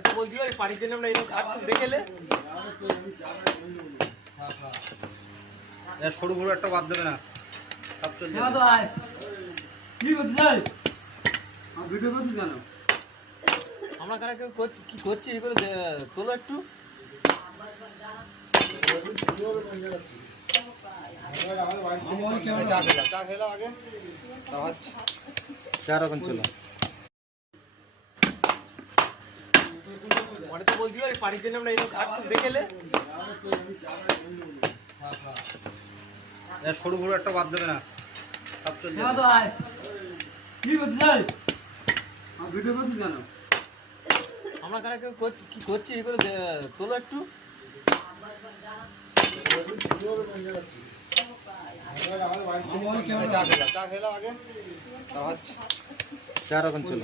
তো বলছিল এই পানির জন্য আমরা এরকম ঘাট দেখেলে সরু বড় একটা বাদ দেবে না সব চলবে তো আয় কি করছিস আমার ভিডিও করছিস কেন? আমরা কারা কেউ কি করছি এই করে তোলো একটু চা খেলাম আগে চা রকম ছিল। তো বলছিল এই পানির জন্য আমরা এরকম ঘাট দেখেলে সরু বড় একটা বাদ দেবে না সব চলবে তো আয় কি করছিস আমার ভিডিও করছিস কেন? আমরা কারা কেউ কি করছি এই করে তোলো একটু চা খেলাম আগে চা রকম ছিল।